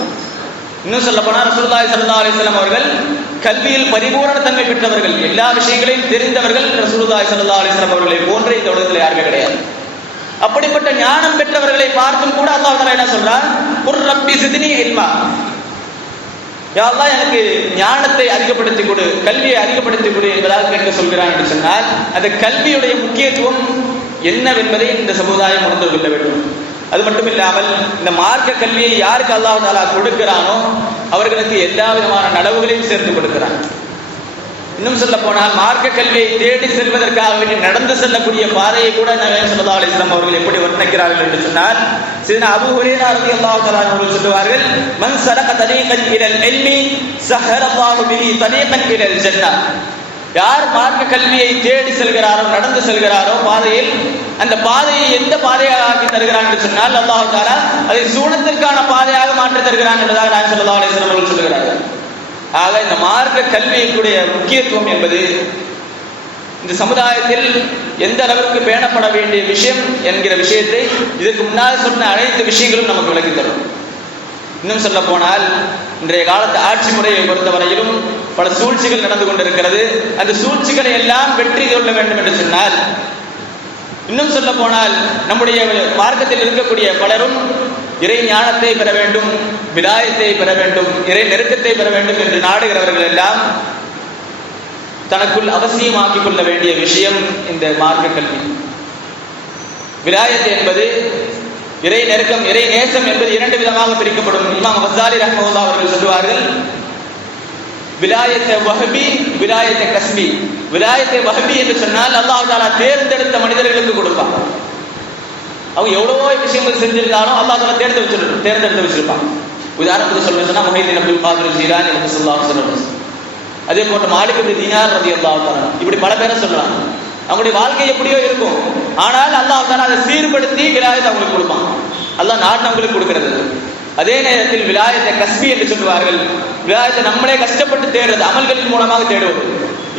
இன்னும் சொல்ல போனால் ரசூலுல்லாஹி ஸல்லல்லாஹு அலைஹி வஸல்லம் அவர்கள் கல்வியில் பரிபூரண தன்மை பெற்றவர்கள், எல்லா விஷயங்களையும் தெரிந்தவர்கள். ரசூலுல்லாஹி ஸல்லல்லாஹு அலைஹி வஸல்லம் அவர்களை போன்ற இந்த உலகத்தில் யாருமே கிடையாது. அப்படிப்பட்ட ஞானம் பெற்றவர்களை பார்த்தும் கூட அல்லாஹ் தஆலா என்ன சொல்றான், குர் ரப்பி ஸித்னி இல்மா, யா அல்லாஹ் எனக்கு ஞானத்தை அதிகப்படுத்தி கொடு, கல்வியை அதிகப்படுத்தி கொடு என்பதாக கேட்க சொல்கிறான் என்று சொன்னால், அந்த கல்வியுடைய முக்கியத்துவம் என்னவென்பதை இந்த சமுதாயம் உணர்ந்து கொள்ள வேண்டும். அது மட்டும் இல்லாமல் இந்த மார்க்க கல்வியை யாருக்கு அல்லாஹ் தஆலா கொடுக்கிறானோ அவர்களுக்கு எல்லா விதமான நலவுகளையும் சேர்த்து கொடுக்கிறான். இன்னும் சொல்ல போனால் மார்க்க கல்வியை தேடி செல்வதற்காக வேண்டி நடந்து செல்லக்கூடிய பாதையை கூட நபி ஸல்லல்லாஹு அலைஹி வஸல்லம் அவர்கள் எப்படி வர்ணிக்கிறார்கள் என்று சொன்னால், சையதுனா அபூ ஹுரைரா ரலியல்லாஹு தஆலா அவர்கள் சொல்லுவார்கள், மன் ஸலக தரீகன் இலல் இல்மி ஸஹரல்லாஹு பிஹி தரீகன் இலல் ஜன்னah. யார் மார்க்க கல்வியை தேடி செல்கிறாரோ, நடந்து செல்கிறாரோ பாதையில், அந்த பாதையை எந்த பாதையாக ஆக்கி தருகிறான் என்று சொன்னால் அல்லாஹ் தஆலா அதை சூனத்திற்கான பாதையாக மாற்றி தருகிறான் என்பதாக நபி ஸல்லல்லாஹு அலைஹி வஸல்லம் அவர்கள் சொல்கிறார்கள். ஆக இந்த மார்க்க கல்விக்குடைய முக்கியத்துவம் என்பது இந்த சமுதாயத்தில் எந்த அளவிற்கு பேணப்பட வேண்டிய விஷயம் என்கிற விஷயத்தை இதற்கு முன்னால் சொன்ன அனைத்து விஷயங்களும் நமக்கு விளக்கி தரும். இன்னும் சொல்ல போனால் இன்றைய காலத்து ஆட்சி முறையை பொறுத்தவரையிலும் பல சூழ்ச்சிகள் நடந்து கொண்டிருக்கிறது. அந்த சூழ்ச்சிகளை எல்லாம் வெற்றி கொள்ள வேண்டும் என்று சொன்னால், இன்னும் சொல்ல போனால் நம்முடைய மார்க்கத்தில் இருக்கக்கூடிய பலரும் இறை ஞானத்தை பெற வேண்டும், விலாயத்தை பெற வேண்டும், இறை நெருக்கத்தை பெற வேண்டும் என்று நாடுகிறவர்கள் எல்லாம் தனக்குள் அவசியமாக்கிக் கொள்ள வேண்டிய விஷயம் இந்த மார்க்க கல்வி. விலாயத்து என்பது இறை நெருக்கம், இறை நேசம் என்பது இரண்டு விதமாக பிரிக்கப்படும். இமாம் கஸ்ஸாலி ரஹ்மத்துல்லாஹி அவர்கள் சொல்லுவார்கள், விலாயத்தை வஹபி, விலாயத்தை கஸ்பி. விலாயத்தை வஹபி என்று சொன்னால் அல்லாஹ் தஆலா தேர்ந்தெடுத்த மனிதர்களுக்கு கொடுப்பான். அவங்க எவ்வளவோ விஷயங்கள் செஞ்சிருந்தாலும் அல்லாஹ் தஆலா தேர்ந்தெடுத்து வச்சிருப்பான். உதாரணத்துக்கு சொல்ல சொன்னா முஹைதீன் அப்துல் காதிர் ஜீலானி ரஹ்மத்துல்லாஹி அலைஹி வஸல்லம், அதே போன்ற மாலிக் இப்னு தீனார் ரலியல்லாஹு தஆலா, இப்படி பல பேரை சொல்லலாம். அவங்களுடைய வாழ்க்கை எப்படியோ இருக்கும், ஆனால் அல்லாஹ் தஆலா அதை சீர்படுத்தி விலாயத்தை அவங்களுக்கு கொடுப்பான். அல்லாஹ் நாட்டவங்களுக்கு கொடுக்கிறது. அதே நேரத்தில் விலாயத்தை கஸ்பி என்று சொல்லுவார்கள். விலாயத்தை நம்மளே கஷ்டப்பட்டு தேடுறது, அமல்களின் மூலமாக தேடுவது.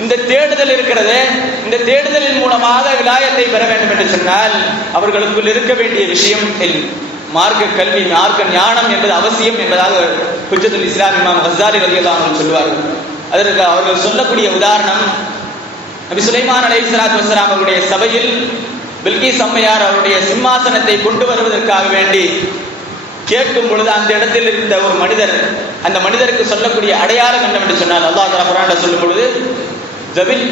இந்த தேடுதல் இருக்கிறது, இந்த தேடுதலின் மூலமாக விலாயத்தை பெற வேண்டும் என்று சொன்னால் அவர்களுக்குள் இருக்க வேண்டிய விஷயம் மார்க்க கல்வி, மார்க்க ஞானம் என்பது அவசியம் என்பதாக ஹுஜ்ஜத்துல் இஸ்லாம் இமாம் கஸ்ஸாலி ரலியல்லாஹு அன்ஹு சொல்வார்கள். அதற்கு அவர்கள் சொல்லக்கூடிய உதாரணம், நபி சுலைமான் அலைஹிஸ்ஸலாத்து வஸ்ஸலாம் அவருடைய சபையில் பில்கீஸ் அம்மையார் அவருடைய சிம்மாசனத்தை கொண்டு வருவதற்காக வேண்டி கேட்கும் பொழுது அந்த இடத்தில் இருந்த ஒரு மனிதர், அந்த மனிதருக்கு சொல்லக்கூடிய அடையாளம் என்னவென்று சொன்னால் அல்லாஹ் தஆலா குர்ஆனில் சொல்லும் பொழுது, ஜபில்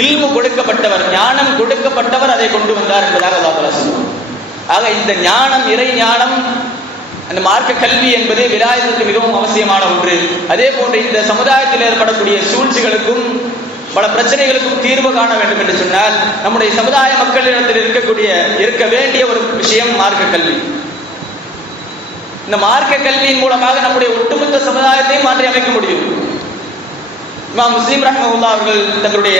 இல்மு கொடுக்கப்பட்டவர், ஞானம் கொடுக்கப்பட்டவர் அதை கொண்டு வந்தார் என்பதாக அல்லாஹ் தஆலா சொல்லுவார். ஆக இந்த ஞானம், இறை ஞானம், அந்த மார்க்க கல்வி என்பது விலாயத்துக்கு மிகவும் அவசியமான ஒன்று. அதே போன்று இந்த சமுதாயத்தில் ஏற்படக்கூடிய சூழ்ச்சிகளுக்கும் பல பிரச்சனைகளுக்கும் தீர்வு காண வேண்டும் என்று சொன்னால் நம்முடைய சமுதாய மக்களிடத்தில் இருக்க வேண்டிய ஒரு விஷயம் மார்க்க கல்வி. இந்த மார்க்க கல்வியின் மூலமாக நம்முடைய ஒட்டுமொத்த சமுதாயத்தை மாற்றி அமைக்க முடியும். இமாம் முஸ்லிம் ரஹ்மத்துல்லாஹி அவர்கள் தங்களுடைய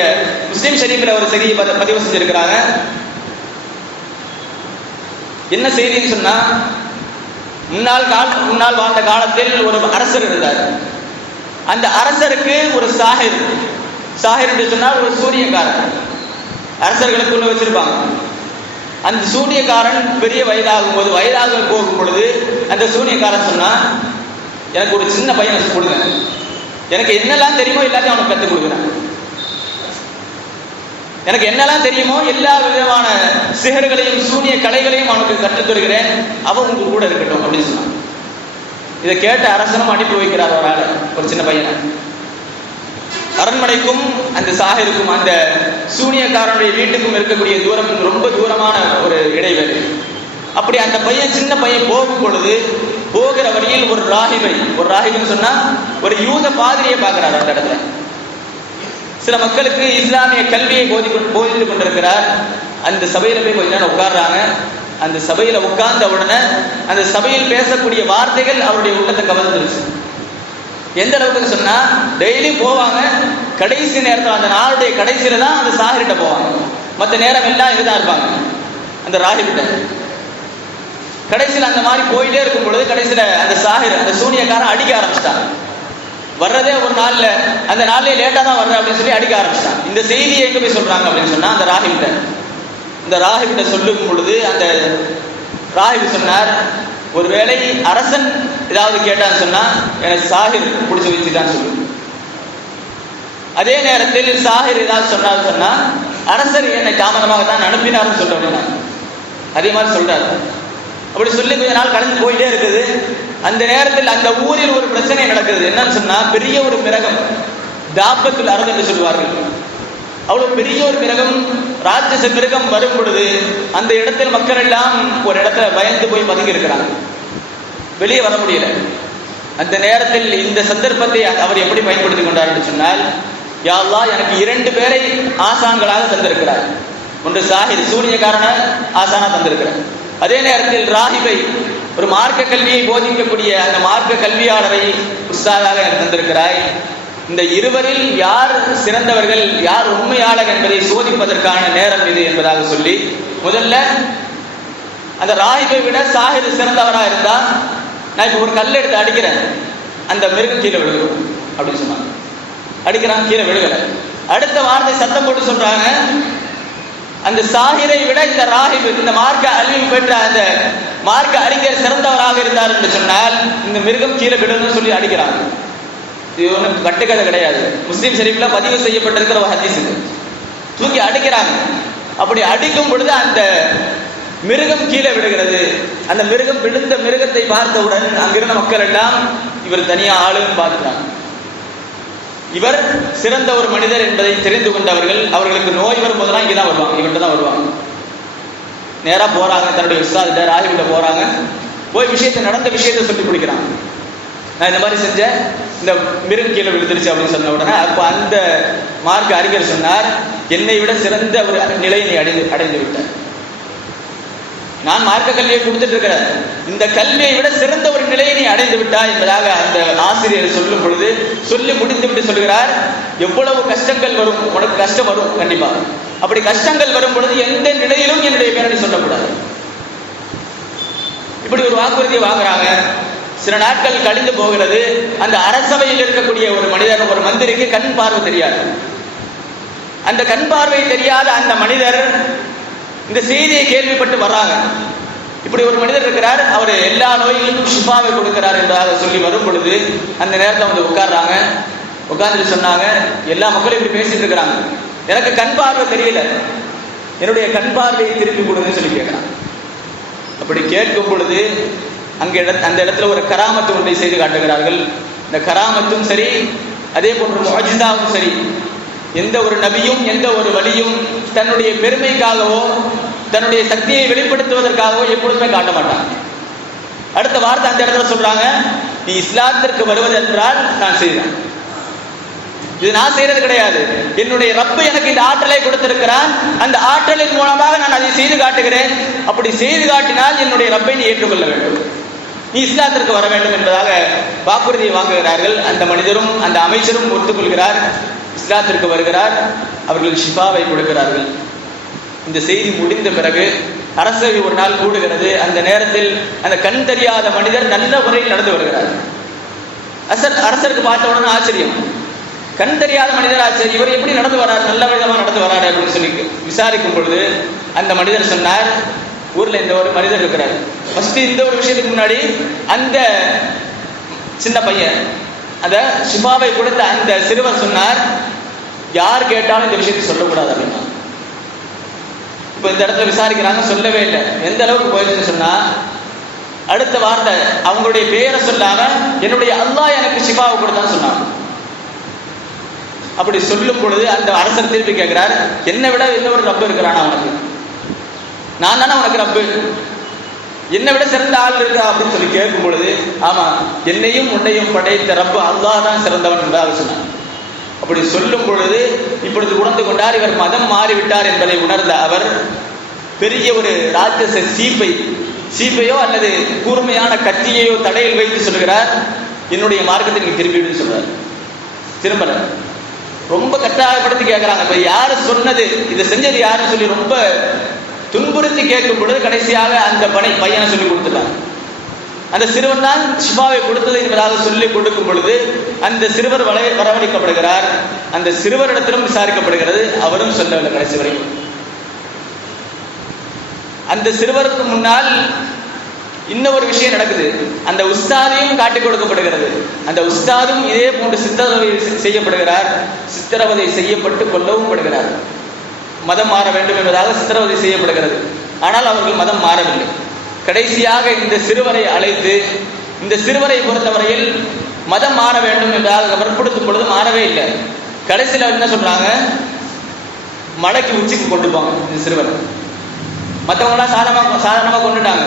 முஸ்லிம் ஷரீஃபில் ஒரு செய்தியை பதிவு செஞ்சிருக்கிறாங்க. என்ன செய்தின்னு சொன்னா, முன்னால் வாழ்ந்த காலத்தில் ஒரு அரசர் இருந்தார். அந்த அரசருக்கு ஒரு சாஹிர் என்று சொன்னால் ஒரு சூரியக்காரன் அரசர்களுக்குள்ள வச்சிருப்பாங்க. அந்த சூனியக்காரன் பெரிய வயதாக போகும் பொழுது அந்த சூனியக்காரன் சொன்னா, எனக்கு ஒரு சின்ன பையனை கொடுங்க, எனக்கு என்னெல்லாம் தெரியுமோ எல்லாத்தையும் அவனுக்கு கற்றுக் கொடுக்குறேன், எனக்கு என்னெல்லாம் தெரியுமோ எல்லா விதமான சிகர்களையும் சூனிய கலைகளையும் அவனுக்கு கற்றுத் தருகிறேன், அவன் உங்க கூட இருக்கட்டும் அப்படின்னு சொன்னான். இதை கேட்ட அரசனும் அனுப்பி வைக்கிறார் ஒரு ஆளை, ஒரு சின்ன பையனை. அரண்மனைக்கும் அந்த சாஹிருக்கும் அந்த சூனியக்காரனுடைய வீட்டுக்கும் இருக்கக்கூடிய தூரம் ரொம்ப தூரமான ஒரு இடைவெளி. அப்படி அந்த சின்ன பையன் போகும் பொழுது போகிற வழியில் ஒரு ராஹிபைன்னு சொன்னா ஒரு யூத பாதிரியை பார்க்கிறார். அந்த இடத்துல சில மக்களுக்கு இஸ்லாமிய கல்வியை போதித்துக் கொண்டிருக்கிறார். அந்த சபையில போய் கொஞ்ச நேரம் உட்கார்றாங்க. அந்த சபையில உட்கார்ந்த உடனே அந்த சபையில் பேசக்கூடிய வார்த்தைகள் அவருடைய உள்ளத்தை கவர்ந்துருச்சு. எந்த அளவுக்கு சொன்னா, டெய்லி போவாங்க, கடைசி நேரத்தில் அந்த நாளுடைய கடைசியில தான் அந்த சாஹிர்கிட்ட போவாங்க. மற்ற நேரம் எல்லாம் இதுதான் இருப்பாங்க அந்த ராஹிப்கிட்ட. கடைசியில் அந்த மாதிரி போயிட்டே இருக்கும் பொழுது கடைசியில அந்த சாஹிர், அந்த சூனியக்காரன் அடிக்க ஆரம்பிச்சிட்டாங்க. வர்றதே ஒரு நாள்ல, அந்த நாள்லயே லேட்டா தான் வர்ற அப்படின்னு சொல்லி அடிக்க ஆரம்பிச்சிட்டாங்க. இந்த செய்தியை எங்க போய் சொல்றாங்க அப்படின்னு சொன்னா அந்த ராஹிப்கிட்ட சொல்லும் பொழுது அந்த ராஹிப் சொன்னார், ஒருவேளை அரசன் ஏதாவது கேட்டான்னு சொன்னா எனக்கு சாஹிர் பிடிச்சி வச்சுட்டான்னு சொல்லு. அதே நேரத்தில் சாஹிர் ஏதாவது சொன்னா அரசர் என்னை தாமதமாக தான் அனுப்பினார்னு சொல்ல அப்படின்னா அதே மாதிரி சொல்றாரு. அப்படி சொல்லி கொஞ்ச நாள் கடந்து போயிட்டே இருக்குது. அந்த நேரத்தில் அந்த ஊரில் ஒரு பிரச்சனை நடக்குது. என்னன்னு சொன்னா, பெரிய ஒரு மிருகம், தாபத்துல் அர்த் என்று சொல்வார்கள், அவ்வளவு பெரிய ஒரு மிருகம், ராட்சச மிருகம் வரும் பொழுது அந்த இடத்தில் மக்கள் எல்லாம் ஒரு இடத்துல பயந்து போய் பதுங்கி இருக்கிறாங்க, வெளியே வர முடியல. அந்த நேரத்தில் இந்த சந்தர்ப்பத்தை அவர் எப்படி பயன்படுத்தி கொண்டார் என்று சொன்னால், யா அல்லாஹ் எனக்கு 2 பேரை ஆசான்களாக தந்திருக்கிறார். ஒன்று சாஹிர் சூனியக்காரன ஆசானா தந்திருக்கிறார். அதே நேரத்தில் ராஹிபை ஒரு மார்க்க கல்வியை போதிக்கக்கூடிய அந்த மார்க்க கல்வியாளரை உஸ்தாதாக எனக்கு தந்திருக்கிறாய். இந்த இருவரில் யார் சிறந்தவர்கள், யார் உண்மையாளர் என்பதை சோதிப்பதற்கான நேரம் இது என்பதாக சொல்லி, முதல்ல அந்த ராஹிபை விட சாஹிர் சிறந்தவராக இருந்தா நான் இப்போ ஒரு கல் எடுத்து அடிக்கிறேன், அந்த மிருகம் கீழே விழுகும் அப்படின்னு சொன்னாங்க. அடிக்கிறான், கீழே விழுகலை. அடுத்த வார்த்தை சத்தம் போட்டு சொல்றாங்க, அந்த சாஹிரை விட இந்த ராஹிப், இந்த மார்க்க அழிவு பெற்ற அந்த மார்க்க அறிஞர் சிறந்தவராக இருந்தார் என்று சொன்னால் இந்த மிருகம் கீழே விழுன்னு சொல்லி அடிக்கிறாங்க. இது ஒன்றும் கட்டுக்கதை கிடையாது, முஸ்லீம் ஷரீஃப்ல பதிவு செய்யப்பட்டிருக்கிற ஒரு ஹதீஸ். தூக்கி அடிக்கிறாங்க. அப்படி அடிக்கும் பொழுது அந்த மிருகம் கீழே விடுகிறது. அந்த மிருகம் விழுந்த மிருகத்தை பார்த்தவுடன் அங்கிருந்த மக்கள் எல்லாம் இவர் தனியா ஆளுன்னு பார்த்துட்டாங்க. இவர் சிறந்த ஒரு மனிதர் என்பதை தெரிந்து கொண்டவர்கள், அவர்களுக்கு நோய் வரும்போதெல்லாம் இங்கதான் வருவாங்க, இவர்கிட்ட தான் வருவாங்க. நேரா போறாங்க, தன்னுடைய உஸ்தாதிட்ட ராஹிபிட்ட போறாங்க. போய் நடந்த விஷயத்தை சொல்லி பிடிக்கிறாங்க. நான் இந்த மாதிரி செஞ்சேன், இந்த மிருகம் கீழே விழுந்துருச்சு அப்படின்னு சொன்ன உடனே அப்போ அந்த மார்க்க அறிஞர் சொன்னார், என்னை விட சிறந்த ஒரு நிலையை நீ அடைந்து விட்டார். நான் மார்க்க கல்வியை கொடுத்துட்டு இருக்கிறேன், இந்த கல்வியை விட சிறந்த ஒரு நிலையை நீ அடைந்து விட்டாய் என்பதாக அந்த ஆசிரியர் சொல்லும் பொழுது சொல்லி முடித்து விட்டு சொல்கிறார், எவ்வளவு கஷ்டங்கள் வரும், உனக்கு கஷ்டம் வரும் கண்டிப்பா. அப்படி கஷ்டங்கள் வரும் பொழுது எந்த நிலையிலும் என்னுடைய பேரனை சொல்லக்கூடாது. இப்படி ஒரு வாக்குறுதியை வாங்குறாங்க. சில நாட்கள் கழிந்து போகிறது. அந்த அரசவையில் இருக்கக்கூடிய ஒரு மனிதர், ஒரு மந்திரிக்கு கண் பார்வை தெரியாது. அந்த கண் பார்வை தெரியாத அந்த மனிதர் இந்த செய்தியை கேள்விப்பட்டு வர்றாங்க. இப்படி ஒரு மனிதர் இருக்கிறார், அவர் எல்லா நோய்களுக்கும் ஷிஃபாவை கொடுக்கிறார் என்றாக சொல்லி வரும் பொழுது அந்த நேரத்தில் வந்து உட்கார்றாங்க. உட்கார்ந்துட்டு சொன்னாங்க, எல்லா மக்களும் இப்படி பேசிட்டு இருக்கிறாங்க, எனக்கு கண் பார்வை தெரியல, என்னுடைய கண் பார்வையை திருப்பி கொடுங்கன்னு சொல்லி கேட்கிறாங்க. அப்படி கேட்கும் பொழுது அந்த இடத்துல ஒரு கராமத்து ஒன்றை செய்து காட்டுகிறார்கள். இந்த கராமத்தும் சரி, அதே போன்று முஅஜிஸாவும் சரி, எந்த ஒரு நபியும் எந்த ஒரு வலியும் தன்னுடைய பெருமைக்காகவோ தன்னுடைய சக்தியை வெளிப்படுத்துவதற்காகவோ எப்பொழுதுமே காட்ட மாட்டாங்க. அடுத்த வார்த்தை அந்த இடத்துல சொல்றாங்க, நீ இஸ்லாத்திற்கு வருவதென்றால் நான் செய்கிறேன். இது நான் செய்யறது கிடையாது, என்னுடைய ரப்பு எனக்கு இந்த ஆற்றலை கொடுத்திருக்கிறான், அந்த ஆற்றலின் மூலமாக நான் அதை செய்து காட்டுகிறேன். அப்படி செய்து காட்டினால் என்னுடைய ரப்பை நீ ஏற்றுக்கொள்ள வேண்டும், நீ இஸ்லாத்திற்கு வர வேண்டும் என்பதாக வாக்குறுதியை வாங்குகிறார்கள். அந்த மனிதரும் அந்த அமைச்சரும் ஒத்துக்கொள்கிறார், இஸ்லாத்திற்கு வருகிறார். அவர்கள் ஷிஃபாவை கொடுக்கிறார்கள். இந்த செய்தி முடிந்த பிறகு அரசவை ஒரு நாள் கூடுகிறது. அந்த நேரத்தில் அந்த கண் தெரியாத மனிதர் நல்ல முறையில் நடந்து வருகிறார். அரசருக்கு பார்த்த உடனே ஆச்சரியம், கண் தெரியாத மனிதர் ஆச்சரியம், இவர் எப்படி நடந்து வரார், நல்ல விதமாக நடந்து வராரு அப்படின்னு சொல்லி விசாரிக்கும் பொழுது அந்த மனிதர் சொன்னார், ஊர்ல இந்த ஒரு மனிதர் இருக்கிறார். ஃபர்ஸ்ட் இந்த ஒரு விஷயத்துக்கு முன்னாடி அந்த சின்ன பையன், அந்த ஷிஃபாவை கொடுத்த அந்த சிறுவர் சொன்னார், யார் கேட்டாலும் இந்த விஷயத்தை சொல்லக்கூடாது அப்படின்னா. இப்போ இந்த இடத்துல விசாரிக்கிறாங்க, சொல்லவே இல்லை. எந்த அளவுக்கு போயிடுச்சுன்னு சொன்னா, அடுத்த வார்த்தை அவங்களுடைய பெயரை சொல்லாம என்னுடைய அல்லாஹ் எனக்கு ஷிஃபாவை கொடுத்தான்னு சொன்னாங்க. அப்படி சொல்லும் பொழுது அந்த அரசர் திருப்பி கேட்கிறார், என்னை விட இன்னொரு ரப்பு இருக்கிறானா அவனுக்கு, நான் தானே உனக்கு ரப்பு, என்னை விட சிறந்த ஆள் இருக்கா அப்படின்னு சொல்லி கேட்கும் பொழுது, ஆமா என்னையும் உன்னையும் படைத்த ரப்பு அல்லாஹ் தான் சிறந்தவன் என்றாக சொன்னார். அப்படி சொல்லும் பொழுது இப்பொழுது உணர்ந்து கொண்டார், இவர் மதம் மாறிவிட்டார் என்பதை உணர்ந்த அவர் பெரிய ஒரு ராட்சச சீப்பையோ அல்லது கூர்மையான கத்தியையோ தடையில் வைத்து சொல்கிறார், என்னுடைய மார்க்கத்தை நீங்க திரும்பிவிடுன்னு சொல்றார். திரும்பல, ரொம்ப கட்டாயப்படுத்தி கேட்கிறாங்க. இப்ப யாரு சொன்னது, இதை செஞ்சது யாருன்னு சொல்லி ரொம்ப துன்புறுத்தி கேட்கும் பொழுது கடைசியாக அந்த பையனை சொல்லி கொடுத்துட்டாங்க. அந்த சிறுவன் தான் ஷிஃபாவை கொடுத்தது என்பதாக சொல்லி கொடுக்கும் பொழுது அந்த சிறுவர் வரவழைக்கப்படுகிறார். அந்த சிறுவரிடத்திலும் விசாரிக்கப்படுகிறது, அவரும் சொல்லவில்லை கடைசி வரைக்கும். அந்த சிறுவருக்கு முன்னால் இன்னொரு விஷயம் நடக்குது, அந்த உஸ்தாதையும் காட்டிக் கொடுக்கப்படுகிறது. அந்த உஸ்தாதும் இதே போன்று சித்திரவதை செய்யப்படுகிறார், சித்திரவதை செய்யப்பட்டு கொல்லவும் படுகிறார். மதம் மாற வேண்டும் என்பதாக சித்திரவதை செய்யப்படுகிறது. ஆனால் அவர்கள் மதம் மாறவில்லை. கடைசியாக இந்த சிறுவரை அழைத்து, இந்த சிறுவரை பொறுத்தவரையில் மதம் மாற வேண்டும் என்றால் வற்புறுத்தும் பொழுது மாறவே இல்லை. கடைசியில் என்ன சொல்றாங்க, மலைக்கு உச்சிக்கு கொண்டு போவாங்க இந்த சிறுவன். மற்றவங்களாம் சாதாரணமாக கொண்டுட்டாங்க.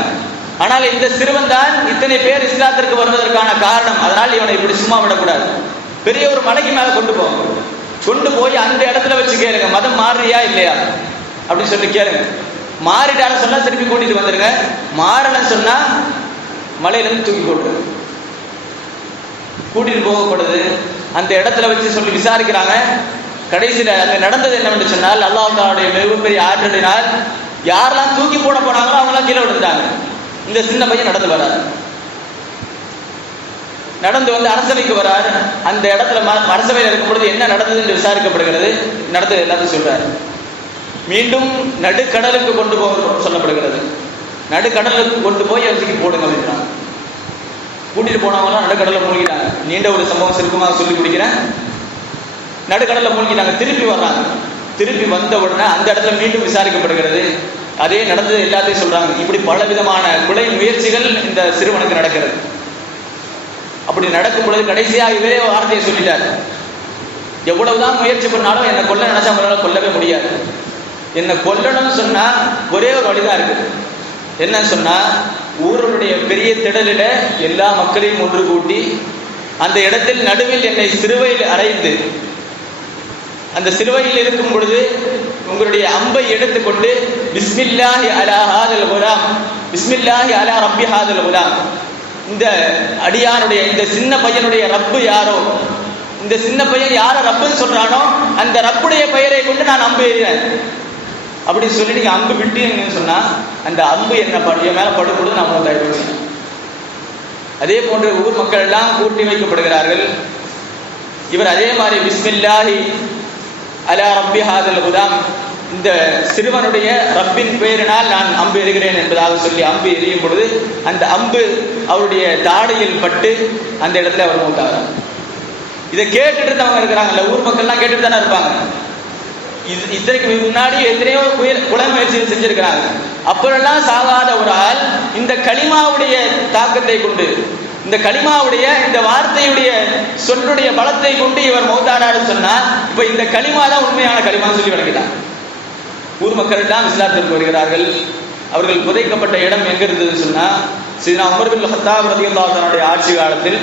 ஆனால் இந்த சிறுவன் தான் இத்தனை பேர் இஸ்லாத்திற்கு வருவதற்கான காரணம். அதனால் இவனை இப்படி சும்மா விடக்கூடாது. பெரிய ஒரு மலைக்கு மேலே கொண்டு போவாங்க. கொண்டு போய் அந்த இடத்துல வச்சு கேளுங்க, மதம் மாறுறியா இல்லையா அப்படின்னு சொல்லி கேளுங்க. மாறிட்டாலும் சொன்னா திருப்பி கூட்டிட்டு வந்துருங்க. மாறலன்னு சொன்னா மலையிலிருந்து தூக்கி போட்டுருங்க. கூட்டிட்டு போகப்படுது. அந்த இடத்துல வச்சு சொல்லி விசாரிக்கிறாங்க. கடைசியில் அங்கே நடந்தது என்னவென்று சொன்னால், அல்லாஹ் தஆலாவுடைய மிகப்பெரிய ஆற்றலினால் யாரெல்லாம் தூக்கி போட போனாங்களோ அவங்களாம் கீழே விழுந்துட்டாங்க. இந்த சின்ன பையன் நடந்து வரார். நடந்து வந்து அரசவைக்கு வரார். அந்த இடத்துல அரசவையில் இருக்கும் பொழுது என்ன நடந்தது என்று விசாரிக்கப்படுகிறது. நடந்தது எல்லாத்தையும் சொல்றாரு. மீண்டும் நடுக்கடலுக்கு கொண்டு போக சொல்லப்படுகிறது. நடுக்கடலுக்கு கொண்டு போய் தூக்கி போடுங்க அப்படின்றாங்க. கூட்டிட்டு போனவங்களாம் நடுக்கடலை மூழ்கிட்டாங்க. நீண்ட ஒரு சம்பவம் சுருக்கமாக சொல்லி முடிக்கிறேன். நடுக்கடலில் மூழ்கிட்டாங்க. திருப்பி வர்றாங்க. திருப்பி வந்த உடனே அந்த இடத்துல மீண்டும் விசாரிக்கப்படுகிறது. அதே நடந்தது எல்லாத்தையும் சொல்றாங்க. இப்படி பல விதமான கொலை முயற்சிகள் இந்த சிறுவனுக்கு நடக்கிறது. அப்படி நடக்கும் பொழுது கடைசியாக இவரே வார்த்தையை சொல்லிட்டார், எவ்வளவுதான் முயற்சி பண்ணாலும் என்னை கொல்ல நினைச்சா அவங்களால கொல்லவே முடியாது. என்னை கொல்லணும்னு சொன்னா ஒரே ஒரு வழிதான் இருக்கு. என்னன்னு சொன்னா, ஊருடைய பெரிய திடலில எல்லா மக்களையும் ஒன்று கூட்டி அந்த இடத்தில் நடுவில் என்னை சிறுவையில் அறைந்து, அந்த சிறுவையில் இருக்கும் பொழுது உங்களுடைய அம்பை எடுத்துக்கொண்டு பிஸ்மில்லாஹி அலா ஹாதல் குலாம், பிஸ்மில்லாஹி அலா ரப்பி ஹாதல் குலாம், இந்த அடியானுடைய இந்த சின்ன பையனுடைய ரப்பு யாரோ, இந்த சின்ன பையன் யார ரப்புன்னு சொல்றானோ அந்த ரப்புடைய பெயரை கொண்டு நான் அம்பு எறிவேன் அப்படின்னு சொல்லி நீங்க அம்பு விட்டீங்கன்னு சொன்னா அந்த அம்பு என்ன என் மேல படும்பொழுது நான் உங்களை கைவிடுவேன். அதே போன்று ஊர் மக்கள் எல்லாம் கூட்டி வைக்கப்படுகிறார்கள். இவர் அதே மாதிரி பிஸ்மில்லாஹி அலா ரப்பி ஹாதல் குலாம், இந்த சிறுவனுடைய ரப்பின் பெயரினால் நான் அம்பு எறிகிறேன் என்பதாக சொல்லி அம்பு எறியும் பொழுது அந்த அம்பு அவருடைய தாடையில் பட்டு அந்த இடத்துல அவர் மூத்தாகிறார். இதை கேட்டுட்டு இருந்தவங்க இருக்கிறாங்கல்ல, ஊர் மக்கள்லாம் கேட்டுட்டு தானே இருப்பாங்க. இத்தனைக்கு முன்னாடி எத்தனையோ கொலை முயற்சிகள் செஞ்சிருக்கிறாங்க. அப்பெல்லாம் சாகாத ஒரு ஆள் இந்த களிமாவுடைய தாக்கத்தை கொண்டு, இந்த களிமாவுடைய இந்த வார்த்தையுடைய சொல்லுடைய பலத்தை கொண்டு இவர் மௌத்தானாரு சொன்னா, இப்ப இந்த களிமா தான் உண்மையான களிமான்னு சொல்லி வழங்கிட்டாங்க. ஊர் மக்கள் எல்லாம் இஸ்லாத்திற்கு வருகிறார்கள். அவர்கள் புதைக்கப்பட்ட இடம் எங்க இருந்ததுன்னு சொன்னா, சையதுனா உமர் பின் கத்தாப் ரலியல்லாஹு அன்ஹுடைய ஆட்சி காலத்தில்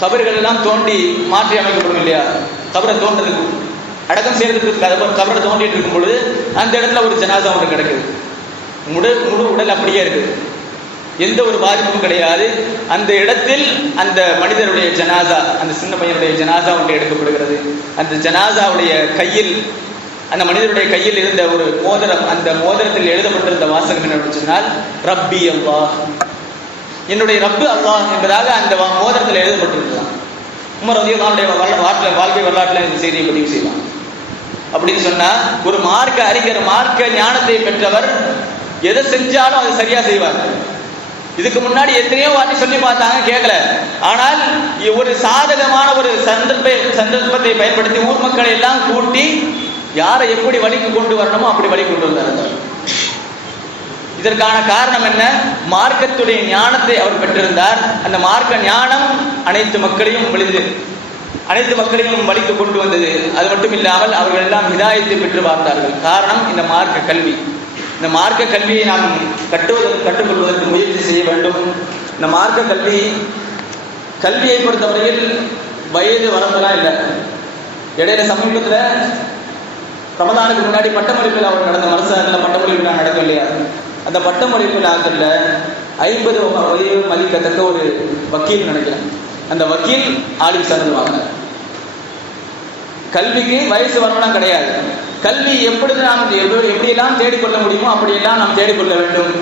கபர்கள் எல்லாம் தோண்டி மாற்றி அமைக்கப்படும் இல்லையா, கபரை தோன்றதுக்கு அடக்கம் செய்யறதுக்கு கபரை தோண்டிட்டு இருக்கும் பொழுது அந்த இடத்துல ஒரு ஜனாசா ஒன்று கிடக்குது. முழு உடல் அப்படியே இருக்குது, எந்த ஒரு பாதிப்பும் கிடையாது. அந்த இடத்தில் அந்த மனிதருடைய ஜனாசா, அந்த சின்ன பையனுடைய ஜனாசா ஒன்று எடுக்கப்படுகிறது. அந்த ஜனாசாவுடைய கையில், அந்த மனிதருடைய கையில் இருந்த ஒரு மோதிரம், அந்த மோதிரத்தில் எழுதப்பட்டிருந்த வாசகம் என்னன்னு சொன்னால், ரப்பி அல்லாஹ், என்னுடைய ரப்பு அல்லாஹ் என்பதாக அந்த மோதிரத்தில் எழுதப்பட்டிருந்தான். உமர் ரலியல்லாஹு வாழ்க்கை வரலாற்றில் இந்த செய்தியை பதிவு செய்யலாம். அப்படின்னு சொன்னா, ஒரு மார்க்க அறிஞர், மார்க்க ஞானத்தை பெற்றவர் எதை செஞ்சாலும் அதை சரியா செய்வார். இதுக்கு முன்னாடி எத்தனையோ வாட்டி சொல்லி பார்த்தாங்க, கேட்கல. ஆனால் ஒரு சாதகமான ஒரு சந்தர்ப்பத்தை பயன்படுத்தி ஊர் மக்களை எல்லாம் கூட்டி யாரை எப்படி வழிக்கு கொண்டு வரணுமோ அப்படி வழி கொண்டு வந்தார். இதற்கான காரணம் என்ன? மார்க்கத்துடைய ஞானத்தை அவர் பெற்றிருந்தார். அந்த மார்க்க ஞானம் அனைத்து மக்களையும் வழிக்கு கொண்டு வந்தது. அது மட்டும் இல்லாமல் அவர்கள் எல்லாம் ஹிதாயத்தை பெற்று பார்த்தார்கள். காரணம் இந்த மார்க்க கல்வி. இந்த மார்க்க கல்வியை நாம் கற்றுக்கொள்வதற்கு முயற்சி செய்ய வேண்டும். இந்த மார்க்க கல்வியை பொறுத்தவரையில் வயது வரம்பெல்லாம் இல்லை. இடையில சமீபத்தில் ரமதானுக்கு முன்னாடி பட்டமளிப்பு விழா நடந்த மருத்துவத்தில் பட்டமளிப்பு விழா நடக்கும் இல்லையா, அந்த பட்டமளிப்பு விழாக்களில் 50 வயது மதிக்கத்தக்க ஒரு வக்கீல் நினைக்கிறேன், அந்த வக்கீல் ஆலிம் சார்ந்துவாங்க. கல்விக்கு வயசு வரணும் கிடையாது. கல்வி எப்படியெல்லாம் தேடிக்கொள்ள முடியுமோ அப்படியெல்லாம் நாம் தேடிக்கொள்ள வேண்டும்.